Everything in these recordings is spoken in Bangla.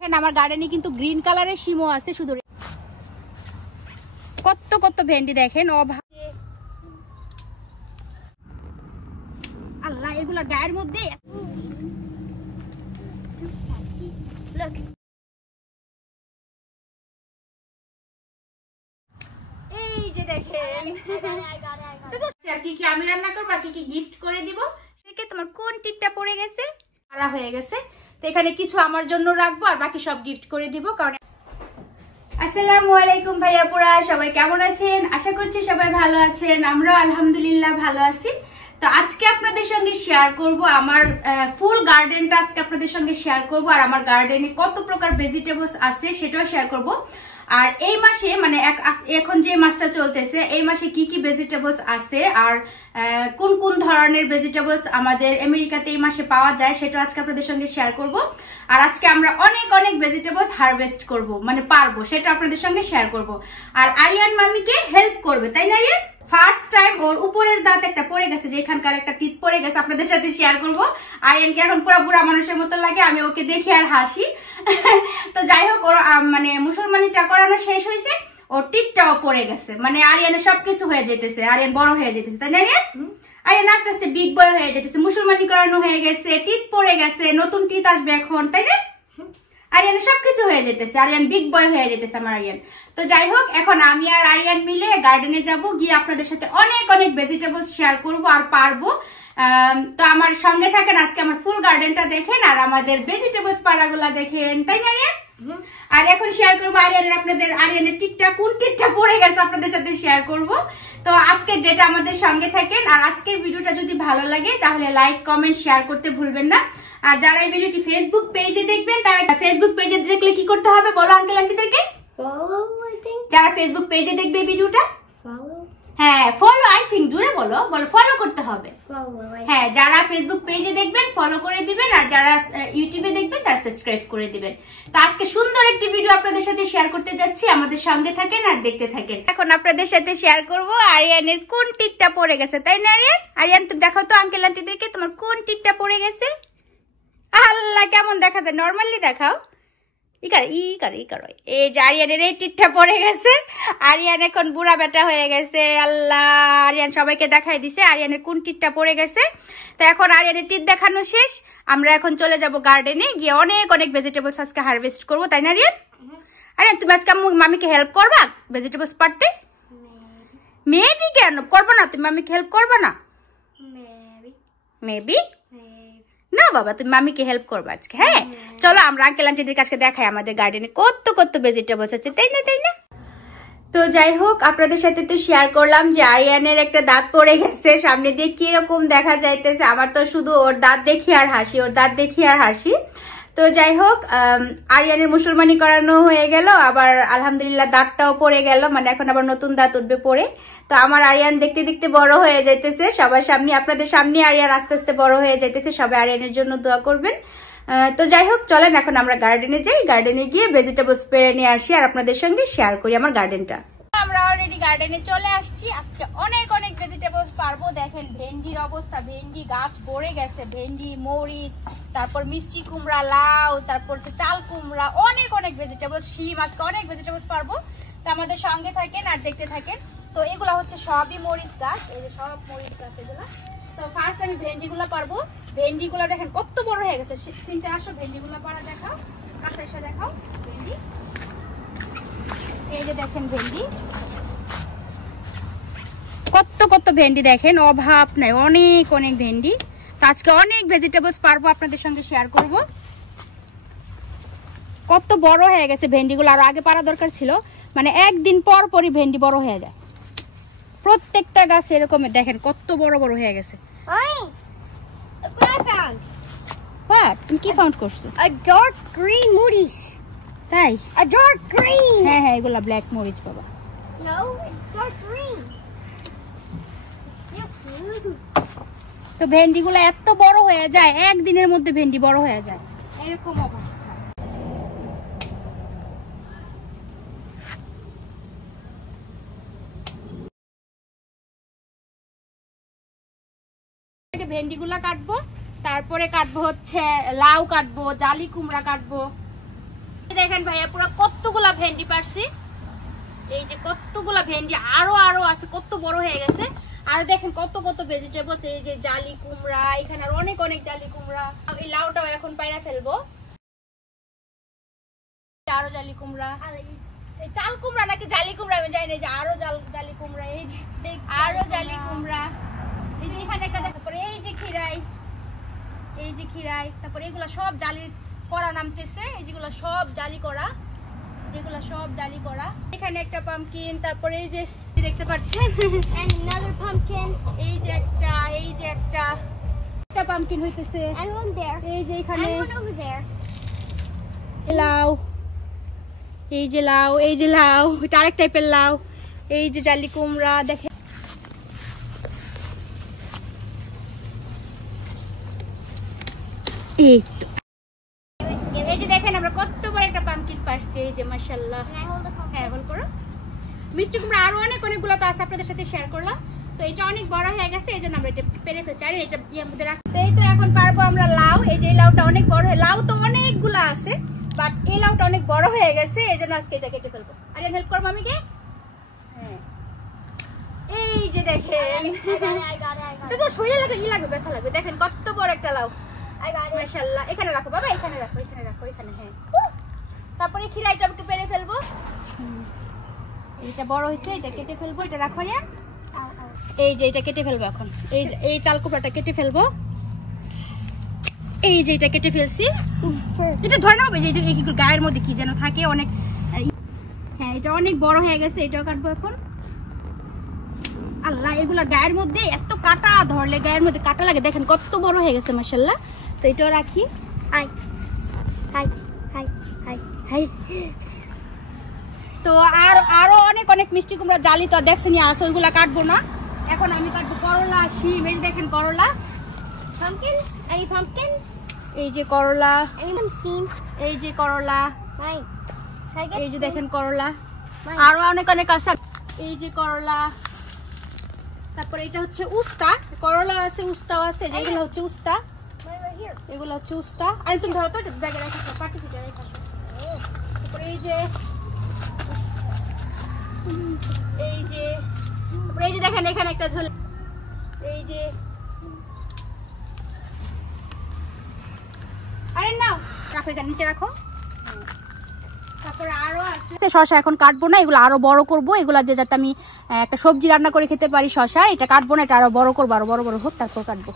আমার গার্ডেনে কিন্তু গ্রিন কালারের শিমও আছে শুধু কত কত ভেন্ডি দেখেন আল্লাহ এগুলা গায়ের মধ্যে এই যে দেখেন কি কি আমি রান্না করবো কি কি গিফট করে দিব সেকে তোমার কোন টিপটা পড়ে গেছে আলা হয়ে গেছে তো এখানে কিছু আমার জন্য রাখবো আর বাকি সব গিফট করে দিব কারণ আসসালামু আলাইকুম ভাইয়াপুরা সবাই কেমন আছেন আশা করছি সবাই ভালো আছেন আমরাও আলহামদুলিল্লাহ ভালো আছি তো আজকে আপনাদের সঙ্গে শেয়ার করব আমার ফুল গার্ডেনটা আজকে আপনাদের সঙ্গে শেয়ার করব আর আমার গার্ডেনে কত প্রকার ভেজিটেবলস আছে সেটাও শেয়ার করব আর এই মাসে মানে এখন যে মাসটা চলতেছে এই মাসে কি কি ভেজিটেবলস আছে আর কোন কোন ধরনের ভেজিটেবলস আমাদের আমেরিকাতে এই মাসে পাওয়া যায় সেটা আজকে আপনাদের সঙ্গে শেয়ার করব আর আজকে আমরা অনেক অনেক ভেজিটেবলস হারভেস্ট করব মানে পারবো সেটা আপনাদের সঙ্গে শেয়ার করব আর আরিয়ান মামিকে হেল্প করবে তাই না আরিয়ান ফার্স্ট টাইম ওর উপরের দাঁত একটা পড়ে গেছে যে এখানকার একটা টিপ পড়ে গেছে আপনাদের সাথে শেয়ার করবো আরিয়ানকে এখন পুরো বুড়া মানুষের মতো লাগে আমি ওকে দেখে আর হাসি তো যাই হোক ওর মানে মুসলমানিটা করানো শেষ হয়েছে ওর টিপটাও পড়ে গেছে মানে আরিয়ানের সবকিছু হয়ে যেতেছে আরিয়ান বড় হয়ে যেতেছে তাই না আরিয়ান আস্তে আস্তে বিগ বয় হয়ে যেতেছে মুসলমানি করানো হয়ে গেছে টিপ পড়ে গেছে নতুন টিপ আসবে এখন তাই না আরিয়ানের সবকিছু হয়ে যেতেছে আরিয়ান বিগ বয় হয়ে যেতেছে আমার আরিয়ান তো যাই হোক এখন আমি আর আরিয়ান মিলে গার্ডেনে যাব গিয়ে আপনাদের সাথে অনেক অনেক ভেজিটেবলস শেয়ার করব আর পারবো তো আমার সঙ্গে থাকেন আজকে আমার ফুল গার্ডেনটা দেখেন আর আমাদের ভেজিটেবলস পাড়াগুলা দেখেন তাই না আরিয়ান আর এখন শেয়ার করবো আরিয়ানের আপনাদের আরিয়ানের টিকটা কোন টিকটা পড়ে গেছে আপনাদের সাথে শেয়ার করব তো আজকের ডেটা আমাদের সঙ্গে থাকেন আর আজকের ভিডিওটা যদি ভালো লাগে তাহলে লাইক কমেন্ট শেয়ার করতে ভুলবেন না আর যারা এই ভিডিওটি ফেসবুক পেজে দেখবেন তারা ফেসবুক পেজে দেখলে কি করতে হবে বলো আঙ্কেল আন্টিদেরকে যারা ফেসবুক পেজে দেখবে এই ভিডিওটা হ্যাঁ ফলো আই থিঙ্ক জুড়ে বলো ফলো করতে হবে হ্যাঁ যারা ফেসবুক পেজে দেখবেন ফলো করে দিবেন আর যারা ইউটিউবে দেখবেন তারা সাবস্ক্রাইব করে দিবেন তো আজকে সুন্দর একটি ভিডিও আপনাদের সাথে শেয়ার করতে যাচ্ছি আমাদের সঙ্গে থাকেন আর দেখতে থাকেন এখন আপনাদের সাথে শেয়ার করব আরিয়ানের কোন টিকটা পড়ে গেছে তাই না আরিয়ান তুমি দেখাও তো আঙ্কেল আন্টিদেরকে তোমার কোন টিকটা পড়ে গেছে আল্লাহ কেমন দেখা যায় নরমালি দেখাও এই যে আরিয়ানের এই টিকটা পড়ে গেছে আরিয়ান এখন বুড়া বেটা হয়ে গেছে আল্লাহ আরিয়ান সবাইকে দেখাই দিছে আরিয়ানের কোন টিকটা পড়ে গেছে তো এখন আরিয়ানের টিক দেখানো শেষ আমরা এখন চলে যাব গার্ডেনে গিয়ে অনেক অনেক ভেজিটেবলস আজকে হারভেস্ট করবো তাই না আরিয়ান আরিয়ান তুমি আজকে মামিকে হেল্প করবা ভেজিটেবলস পারতে মেবি কেন করবো না তুমি মামিকে হেল্প করবো না মেবি না বাবা তুমি মামিকে হেল্প করবো আজকে হ্যাঁ চলো আমরা আঙ্কেল আন্টিদের কাছে দেখাই আমাদের গার্ডেনে কত কত ভেজিটেবলস আছে তাই না তো যাই হোক আপনাদের সাথে তো শেয়ার করলাম যে আরিয়ানের একটা দাঁত পড়ে গেছে সামনে দিয়ে কিরকম দেখা যাইতেছে আমার তো শুধু ওর দাঁত দেখি আর হাসি তো যাই হোক আরিয়ানের মুসলমানি করানো হয়ে গেল আবার আলহামদুলিল্লাহ দাঁতটাও পড়ে গেল মানে এখন আবার নতুন দাঁত উঠবে পড়ে তো আমার আরিয়ান দেখতে দেখতে বড় হয়ে যাইতেছে সবার সামনে আপনাদের সামনে আরিয়ান আস্তে আস্তে বড় হয়ে যাইতেছে সবাই আরিয়ানের জন্য দোয়া করবেন তো যাই হোক চলেন এখন আমরা গার্ডেনে যাই গার্ডেনে গিয়ে ভেজিটেবলস পেড়ে নিয়ে আসি আর আপনাদের সঙ্গে শেয়ার করি আমার গার্ডেনটা আমরা অলরেডি গার্ডেনে চলে আসছি আজকে অনেক অনেক ভেজিটেবলস পারবো দেখেন ভেন্ডির অবস্থা ভেন্ডি গাছ ভরে গেছে ভেন্ডি মরিচ তারপর মিষ্টি কুমড়া লাউ তারপর চাল কুমড়া অনেক অনেক ভেজিটেবলস শিম আজকে অনেক ভেজিটেবলস পারবো তো আমাদের সঙ্গে থাকেন আর দেখতে থাকেন তো এগুলা হচ্ছে সবই মরিচ গাছ এই যে সব মরিচ গাছ এগুলা তো ফার্স্ট আমি ভেন্ডিগুলো পারবো ভেন্ডিগুলো দেখেন কত বড় হয়ে গেছে 3-400 ভেন্ডিগুলো পারা দেখাও কাছে এসে দেখাও ভেন্ডি এই যে দেখেন ভেন্ডি কত কত ভেন্ডি দেখেন অভাব নাই অনেক অনেক ভেন্ডি তো আজকে অনেক ভেজিটেবলস পারবো আপনাদের সঙ্গে শেয়ার করব কত বড় হয়ে গেছে ভেন্ডিগুলো আর আগে পারা দরকার ছিল মানে একদিন পর পরই ভেন্ডি বড় হয়ে যায় প্রত্যেকটা গাছ এরকম দেখেন কত বড় বড় হয়ে গেছে তুমি কি ফাউন্ড করছো A dark green মরিচ তাই A dark green হ্যাঁ এগুলা ব্ল্যাক মরিচ বাবা No, it's dark green তো ভেন্ডিগুলো এত বড় হয়ে যায় একদিনের মধ্যে ভেন্ডি বড় হয়ে যায় এরকম অবস্থা ভেন্ডিগুলা কাটবো তারপরে কাটবো হচ্ছে লাউ কাটবো জালি কুমড়া কাটবো দেখেন ভাইয়া পুরো কতগুলা ভেন্ডি পারছি, এই যে কতগুলা ভেন্ডি, আরো আছে, কত বড় হয়ে গেছে। আর দেখেন কত কত ভেজিটেবলস, এই যে জালি কুমড়া, এখানে আর অনেক অনেক জালি কুমড়া। এই লাউটাও এখন পায়রা ফেলবো, আরো জালি কুমড়া, এই চাল কুমড়া নাকি জালি কুমড়া আমি জানি না, যে আরো জালি কুমড়া, এই যে আরো জালি কুমড়া, এই যে এখানে একটা দেখা পরে, এই যে খিরাই, তারপরে এগুলা সব জালি করা নামতেছে, এই যেগুলো সব জালি করা, এখানে একটা পামকিন, তারপরে এই যে দেখতে পাচ্ছেন And another pumpkin. এই যে একটা পামকিন হইতেছে, And one there. এই যে এখানে And one over there. লাউ, এই যে লাউ, এটা আরেক টাইপের লাউ, এই যে জালি কুমড়া দেখেন। এই যে দেখেন আমরা কত বড় একটা পামকিন পারছি, এই যে মাশাআল্লাহ। Can I hold the pumpkin? হ্যাঁ বল করো। মিষ্টি কুমড়া আরো অনেকগুলো তো আছে, আপনাদের সাথে শেয়ার করলাম। তো এটা অনেক বড় হয়ে গেছে, এই জন্য আমরা এটা পেরে ফেলছি, আর এটা এর মধ্যে রাখতে। এই তো এখন পারবো আমরা লাউ, এই যে এই লাউটা অনেক বড়, লাউ তো অনেকগুলো আছে, বাট এই লাউটা অনেক বড় হয়ে গেছে, এই জন্য আজকে এটা কেটে ফেলবো। আর হেল্প করবো মামিকে। হ্যাঁ এই যে দেখেন, I got it. তো শরীরে লাগবে ব্যথা লাগবে। দেখেন কত বড় একটা লাউ, I got it. মাশাআল্লাহ। এখানে রাখো বাবা, এখানে রাখো, হ্যাঁ। তারপরে খিরাইটা একটু পেরে ফেলবো, এটা বড় হয়েছে, এটা কেটে ফেলবো, এটা রাখো না। এই যে এটা কেটে ফেলবো এখন, এই চাল কুমড়াটা কেটে ফেলবো, এই যে এটা কেটে ফেলছি। এটা ধরে নাও যে এটা গায়ের মধ্যে কি যেন থাকে অনেক, হ্যাঁ এটা অনেক বড় হয়ে গেছে, এটাও কাটবো এখন। আল্লাহ, এগুলা গায়ের মধ্যে এত কাটা, ধরলে গায়ের মধ্যে কাটা লাগে। দেখেন কত বড় হয়ে গেছে মাশাআল্লাহ। তো এটাও রাখি। Hi. তো আরো অনেক মিষ্টি কুমড়া জালি তো দেখছেন আছে, ওইগুলা কাটবো না এখন। আমি কাটবো করলা, শিম, এই দেখেন করলা, Pumpkins? Any pumpkins? এই যে করলা, Anyone seen? এই যে করলা, Mine. Can I get এই যে some? দেখেন করলা, Mine. আরো অনেক আছে, এই যে করলা। তারপরে এটা হচ্ছে উস্তা, করলা আছে, উস্তাও আছে, যেগুলো হচ্ছে উস্তা, Mine right here. এগুলো হচ্ছে উস্তা। আর তুমি ধরো তো ব্যাগে রাখো, পাঠিয়ে দিতে। তারপরে এই যে দেখেন এখানে একটা ঝোল, এই যে আরে নাও রাখো, এখানে নিচে রাখো। তারপরে আরো আছে শসা, এখন কাটবো না, এগুলো আরো বড় করবো, এগুলা দিয়ে যাতে আমি একটা সবজি রান্না করে খেতে পারি। শসা এটা কাটবো না, এটা আরো বড় করবো, আরো বড় হোক, তারপর কাটবো।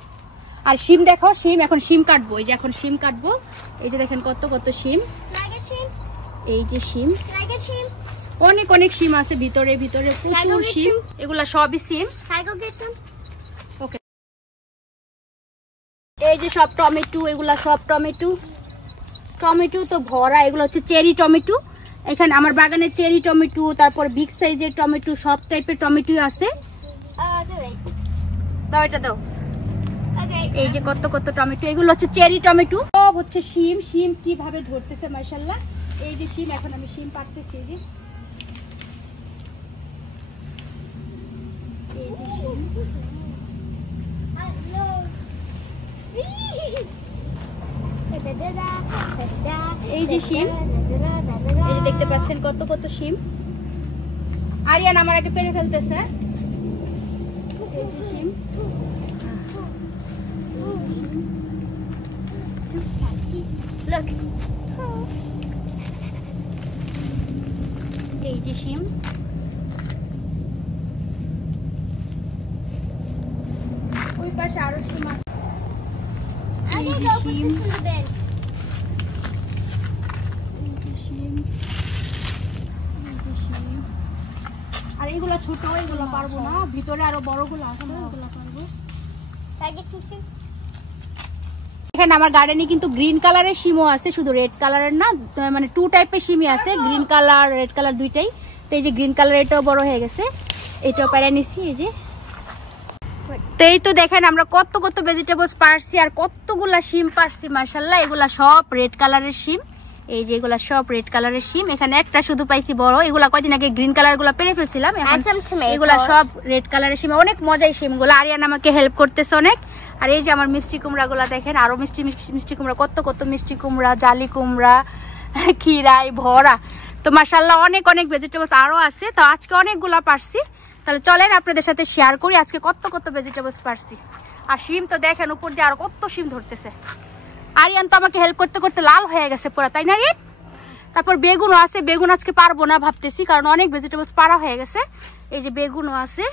আর শিম দেখো, এখন শিম কাটবো, এই যে এখন শিম কাটবো, এই যে দেখেন কত শিম, Can I get sheep? এই যে শিম, Can I get sheep? অনেক শিম আছে ভিতরে প্রচুর শিম, এগুলা সবই শিম। Can I go get some? ওকে, এই যে সব টমেটো, এগুলা সব টমেটো তো ভরা, এগুলো হচ্ছে চেরি টমেটো। এখানে আমার বাগানে চেরি টমেটো, তারপর বিগ সাইজের টমেটো, সব টাইপের টমেটো আছে। Do it. দাও এটা দাও। Okay. এই যে কত টমেটো, এগুলো হচ্ছে চেরি টমেটো, সব হচ্ছে শিম কিভাবে ধরতেছে মাশাআল্লাহ। এই যে শিম, এখন আমি শিম পাড়তেছি, এই যে শিম। এই যে শিম, এই যে দেখতে পাচ্ছেন কত শিম। আরিয়ান আমার আগে পেরে ফেলতেছে, এই যে শিম। Look. এই যে শিম, ওই পাশে আরো শিম আছে। I এই can যে go put শিম, this in the bin. এই যে শিম, আর এগুলো ছোট, এগুলো পারবো না, ভিতরে আরো বড়গুলো আছে, ওগুলো পারবো। Can I get some soup? এখানে আমার গার্ডেনে কিন্তু গ্রিন কালারের শিমও আছে, শুধু রেড কালারের না, মানে 2 টাইপের শিমই আছে, গ্রিন কালার রেড কালার দুইটাই। তো এই যে গ্রিন কালার, এটাও বড় হয়ে গেছে, এটাও পেরে নিছি। এই যে তো এই তো দেখেন আমরা কত ভেজিটেবলস পারছি, আর কতগুলা শিম পারছি মাশাআল্লাহ। এগুলা সব রেড কালারের শিম, এই যে এগুলা সব রেড কালারের শিম। এখানে একটা শুধু পাইছি বড়, এগুলা কয়দিন আগে গ্রিন কালার গুলা পেরে ফেলছিলাম, এখন এগুলা সব রেড কালারের শিম। অনেক মজাই শিম গুলা, আরিয়ান আমাকে হেল্প করতেছে অনেক। আর এই যে আমার মিষ্টি কুমড়া গুলা দেখেন, আরো মিষ্টি কুমড়া, কত মিষ্টি কুমড়া, জালি কুমড়া, খিরাই ভরা। তো মাশাআল্লাহ অনেক অনেক ভেজিটেবলস আরো আছে। তো আজকে অনেকগুলা পারছি, তাহলে চলেন আপনাদের সাথে শেয়ার করি আজকে কত কত ভেজিটেবলস পারছি। আর শিম তো দেখেন উপর দিয়ে আরো কত শিম ধরতেছে। আরিয়ান তো আমাকে হেল্প করতে করতে লাল হয়ে গেছে পুরা, তাই না রে? তারপর বেগুনও আছে, বেগুন আজকে পারবো না ভাবতেছি, কারণ অনেক ভেজিটেবলস পারা হয়ে গেছে। এই যে বেগুনও আছে,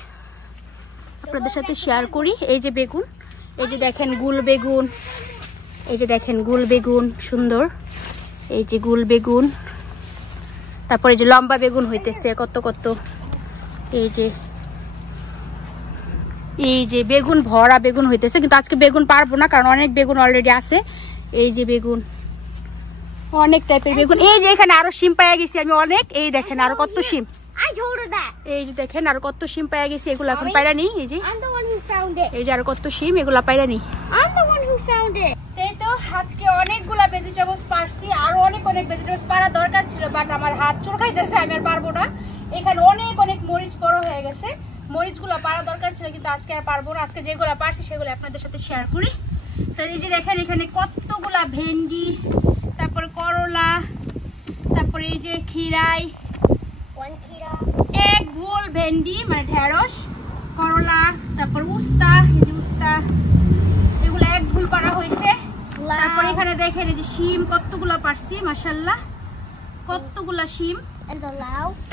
আপনাদের সাথে শেয়ার করি। এই যে বেগুন, এই যে দেখেন গুল বেগুন, এই যে দেখেন গুল বেগুন সুন্দর, এই যে গুল বেগুন। তারপরে যে লম্বা বেগুন হইতেছে কত কত। এই যে বেগুন ভরা বেগুন হইতেছে, কিন্তু আজকে বেগুন পারবো না কারণ অনেক বেগুন অলরেডি আছে। এই যে বেগুন, অনেক টাইপের বেগুন। এই যে এখানে আরো শিম পাইয়া গেছি আমি অনেক। এই দেখেন আরো কত শিম, এই যে দেখেন আরো কত শিম পাইয়া গেছি। এগুলো এখন পাইরা নি। এই যে এই যে আরো কত শিম, এগুলা পাইরা নি। এই তো আজকে অনেকগুলা ভেজিটেবলস পারছি, আরো অনেক অনেক ভেজিটেবলস পারা দরকার ছিল, বাট আমার হাত চুলকাইতেছে, আমি আর পারবো না। এখানে অনেক অনেক মরিচ বড় হয়ে গেছে, মরিচগুলো পারা দরকার ছিল, কিন্তু আজকে আর পারবো না। আজকে যেগুলো পারছি সেগুলো আপনাদের সাথে শেয়ার করি। তো এই যে দেখেন এখানে কতগুলা ভেন্ডি, তারপরে করলা, তারপরে এই যে খিরাই, এক ভুল ভেন্ডি মানে ঢেঁড়স, করলা, তারপর উস্তা, এই যে উস্তা, এগুলো এক ভুল পারা হয়েছে। তারপর এখানে দেখেন এই যে শিম কতগুলা পারছি, মাশাআল্লাহ কতগুলা শিম।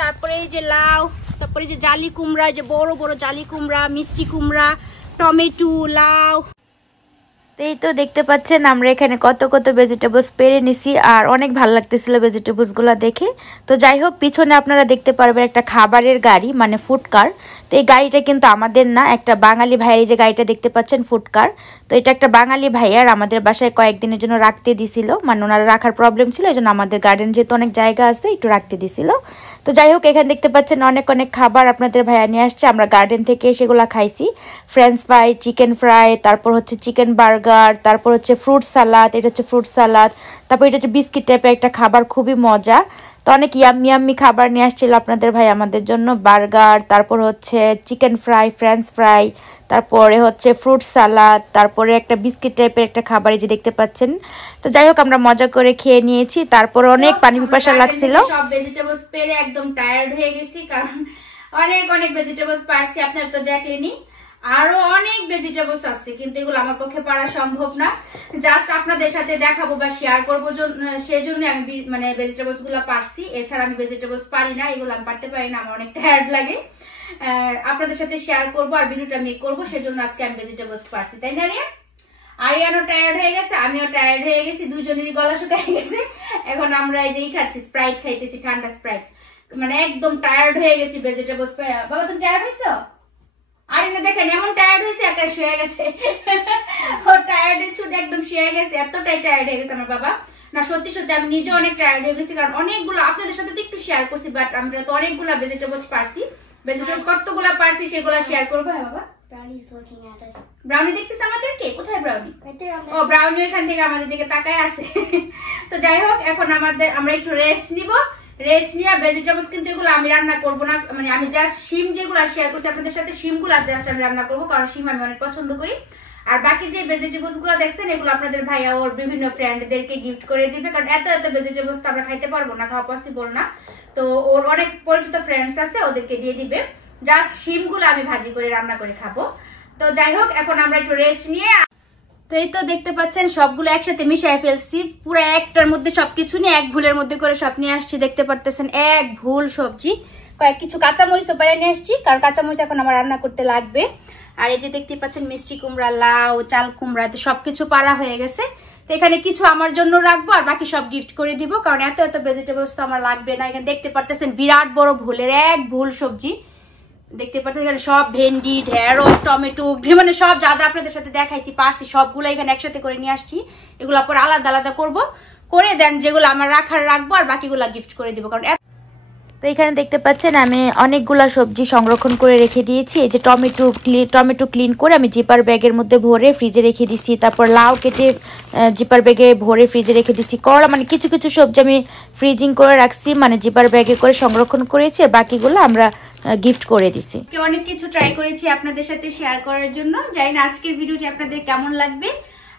তারপরে এই যে লাউ, তারপরে যে জালি কুমড়া, যে বড় বড় জালি কুমড়া, মিষ্টি কুমড়া, টমেটো, লাউ। এই তো দেখতে পাচ্ছেন আমরা এখানে কত কত ভেজিটেবলস পেরে নিছি, আর অনেক ভালো লাগতেছিল ভেজিটেবলসগুলো দেখে। তো যাই হোক, পিছনে আপনারা দেখতে পারবেন একটা খাবারের গাড়ি, মানে ফুড কার। তো এই গাড়িটা কিন্তু আমাদের না, একটা বাঙালি ভাইয়ের, যে গাড়িটা দেখতে পাচ্ছেন ফুড কার, তো এটা একটা বাঙালি ভাইয়ার আমাদের বাসায় কয়েকদিনের জন্য রাখতে দিছিল, মানে ওনারা রাখার প্রবলেম ছিল, এই জন্য আমাদের গার্ডেন যেহেতু অনেক জায়গা আছে একটু রাখতে দিছিল। তো যাই হোক, এখানে দেখতে পাচ্ছেন অনেক অনেক খাবার আপনাদের ভাইয়া নিয়ে আসছে, আমরা গার্ডেন থেকে সেগুলো খাইছি। ফ্রেঞ্চ ফ্রাই, চিকেন ফ্রাই, তারপর হচ্ছে চিকেন বার্গার, তারপর হচ্ছে ফ্রুট সালাদ, এটা হচ্ছে ফ্রুট সালাদ, তারপর এটা হচ্ছে বিস্কিট টাইপের একটা খাবার, খুবই মজা। তো অনেক ইয়াম্মি খাবার নিয়ে আসছিল আপনাদের ভাই আমাদের জন্য, বার্গার, তারপর হচ্ছে চিকেন ফ্রাই, ফ্রেঞ্চ ফ্রাই, তারপরে হচ্ছে ফ্রুট সালাদ, তারপরে একটা বিস্কিট টাইপের একটা খাবার, এই যে দেখতে পাচ্ছেন। তো যাই হোক, আমরা মজা করে খেয়ে নিয়েছি, তারপর অনেক পানি পিপাসা লাগছিল। সব ভেজিটেবলস পেরে একদম টায়ার্ড হয়ে গেছি, কারণ অনেক অনেক ভেজিটেবলস পারছি, আপনারা তো দেখলেনই। আরো অনেক ভেজিটেবলস আছে, কিন্তু এগুলো আমার পক্ষে পারা সম্ভব না। জাস্ট আপনাদের সাথে দেখাবো বা শেয়ার করবো, সেজন্য আমি মানে ভেজিটেবলস গুলো পারছি। এছাড়া আমি ভেজিটেবলস পারি না, এগুলো আমি পারতে পারি না, আমার অনেক টায়ার্ড লাগে। আপনাদের সাথে শেয়ার করবো আর ভিডিওটা মেক করবো, সেজন্য আজকে আমি ভেজিটেবলস পারছি, তাই না রিয়া? আরিয়ানও টায়ার্ড হয়ে গেছে, আমিও টায়ার্ড হয়ে গেছি, দুজনেরই গলা শুকিয়ে গেছে। এখন আমরা এই যেই খাচ্ছি, স্প্রাইট খাইতেছি, ঠান্ডা স্প্রাইট, মানে একদম টায়ার্ড হয়ে গেছি ভেজিটেবলস পাই। বাবা তুমি টায়ার্ড হয়েছো? আরিনা দেখেন এমন টায়ার্ড হয়েছে, একা শুয়ে গেছে, ও টায়ার্ডের ছুটে একদম শুয়ে গেছে, এতটাই টায়ার্ড হয়ে গেছে আমার বাবা। না সত্যি সত্যি আমি নিজে অনেক টায়ার্ড হয়ে গেছি, কারণ অনেকগুলো আপনাদের সাথে তো একটু শেয়ার করছি, বাট আমরা তো অনেকগুলো ভেজিটেবলস পারছি। ভেজিটেবলস কতগুলো পারছি সেগুলো শেয়ার করবো। হ্যাঁ বাবা, ব্রাউনি দেখতেছে আমাদেরকে? কোথায় ব্রাউনি? ও ব্রাউনি এখান থেকে আমাদের দিকে তাকায় আছে। তো যাই হোক, এখন আমরা একটু রেস্ট নিব। রেস্ট নিয়ে ভেজিটেবলস কিন্তু এগুলো আমি রান্না করবো না, মানে আমি জাস্ট শিম যেগুলো শেয়ার করছি আপনাদের সাথে, শিমগুলো জাস্ট আমি রান্না করবো, কারণ শিম আমি অনেক পছন্দ করি। আর বাকি যে ভেজিটেবলস গুলো দেখছেন, এগুলো আপনাদের ভাইয়া ওর বিভিন্ন ফ্রেন্ডদেরকে গিফট করে দিবে, কারণ এত এত ভেজিটেবলস তো আমরা খাইতে পারবো না, খাওয়া পসিবল না। তো ওর অনেক পরিচিত ফ্রেন্ডস আছে, ওদেরকে দিয়ে দিবে। জাস্ট শিমগুলো আমি ভাজি করে রান্না করে খাবো। তো যাই হোক, এখন আমরা একটু রেস্ট নিয়ে, তো এই তো দেখতে পাচ্ছেন সবগুলো একসাথে মিশিয়ে ফেলছি, পুরো একটার মধ্যে সবকিছু নিয়ে এক ভুলের মধ্যে করে সব নিয়ে আসছি। দেখতে পারতেছেন এক ভুল সবজি, কিছু কাঁচামরিচও বাইরে নিয়ে আসছি, কারণ কাঁচামরিচ এখন আমার রান্না করতে লাগবে। আর এই যে দেখতে পাচ্ছেন মিষ্টি কুমড়া, লাউ, চাল কুমড়া, তো সবকিছু পারা হয়ে গেছে। তো এখানে কিছু আমার জন্য রাখবো আর বাকি সব গিফট করে দিব, কারণ এত এত ভেজিটেবলস তো আমার লাগবে না। এখানে দেখতে পারতেছেন বিরাট বড় ভুলের এক ভুল সবজি, দেখতে পাচ্ছেন এখানে সব ভেন্ডি, ঢেঁড়স, টমেটো, মানে সব যা যা আপনাদের সাথে দেখাইছি পারছি সবগুলো এখানে একসাথে করে নিয়ে আসছি। এগুলো পরে আলাদা আলাদা করবো, করে দেন যেগুলো আমার রাখবো আর বাকিগুলো গিফট করে দিব। কারণ তো এখানে দেখতে পাচ্ছেন আমি অনেকগুলা সবজি সংরক্ষণ করে রেখে দিয়েছি। এই যে টমেটো ক্লিন করে আমি জিপার ব্যাগের মধ্যে ভরে ফ্রিজে রেখে দিচ্ছি, তারপর লাউ কেটে জিপার ব্যাগে ভরে ফ্রিজে রেখে দিচ্ছি, করলা, মানে কিছু কিছু সবজি আমি ফ্রিজিং করে রাখছি, মানে জিপার ব্যাগে করে সংরক্ষণ করেছি, আর বাকিগুলো আমরা গিফট করে দিছি। অনেক কিছু ট্রাই করেছি আপনাদের সাথে শেয়ার করার জন্য, জানি না আজকের ভিডিওটি আপনাদের কেমন লাগবে।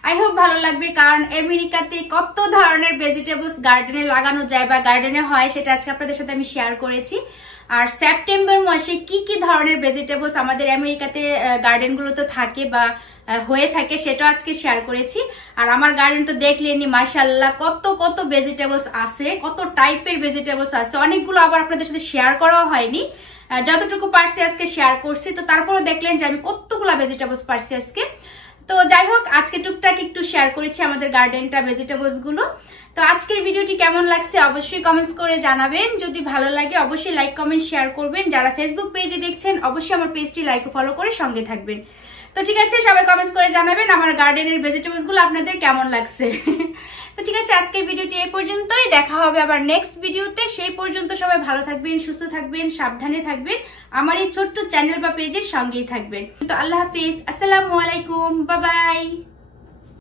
আই হোপ ভালো লাগবে, কারণ আমেরিকাতে কত ধরনের ভেজিটেবলস গার্ডেনে লাগানো যায় বা গার্ডেনে হয় সেটা আজকে আপনাদের সাথে আমি শেয়ার করেছি। আর সেপ্টেম্বর মাসে কি কি ধরনের ভেজিটেবলস আমাদের আমেরিকাতে গার্ডেনগুলোতে থাকে বা হয়ে থাকে সেটা আজকে শেয়ার করেছি। আর আমার গার্ডেন তো দেখলেনি মাশাআল্লাহ কত কত ভেজিটেবলস আছে, কত টাইপের ভেজিটেবলস আছে, অনেকগুলো আবার আপনাদের সাথে শেয়ার করাও হয়নি, যতটুকু পারছি আজকে শেয়ার করছি। তো তারপরও দেখলেন যে আমি কতগুলো ভেজিটেবলস পারছি আজকে। তো যাই হোক, আজকে টুকটাক একটু শেয়ার করেছি আমাদের গার্ডেনটা, ভেজিটেবলস গুলো। তো আজকের ভিডিওটি কেমন লাগছে অবশ্যই কমেন্টস করে জানাবেন। যদি ভালো লাগে অবশ্যই লাইক কমেন্ট শেয়ার করবেন। যারা ফেসবুক পেজে দেখছেন অবশ্যই আমার পেজটি লাইক ও ফলো করে সঙ্গে থাকবেন। তো ঠিক আছে, সবাই কমেন্টস করে জানাবেন আমার গার্ডেনের ভেজিটেবলস গুলো আপনাদের কেমন লাগছে। তো ঠিক আছে, আজকের ভিডিওটি এই পর্যন্তই, দেখা হবে আবার নেক্সট ভিডিওতে। সেই পর্যন্ত সবাই ভালো থাকবেন, সুস্থ থাকবেন, সাবধানে থাকবেন, আমার এই ছোট্ট চ্যানেল বা পেজের সঙ্গেই থাকবেন। তো আল্লাহ হাফিজ, আসসালামু আলাইকুম, বাই বাই।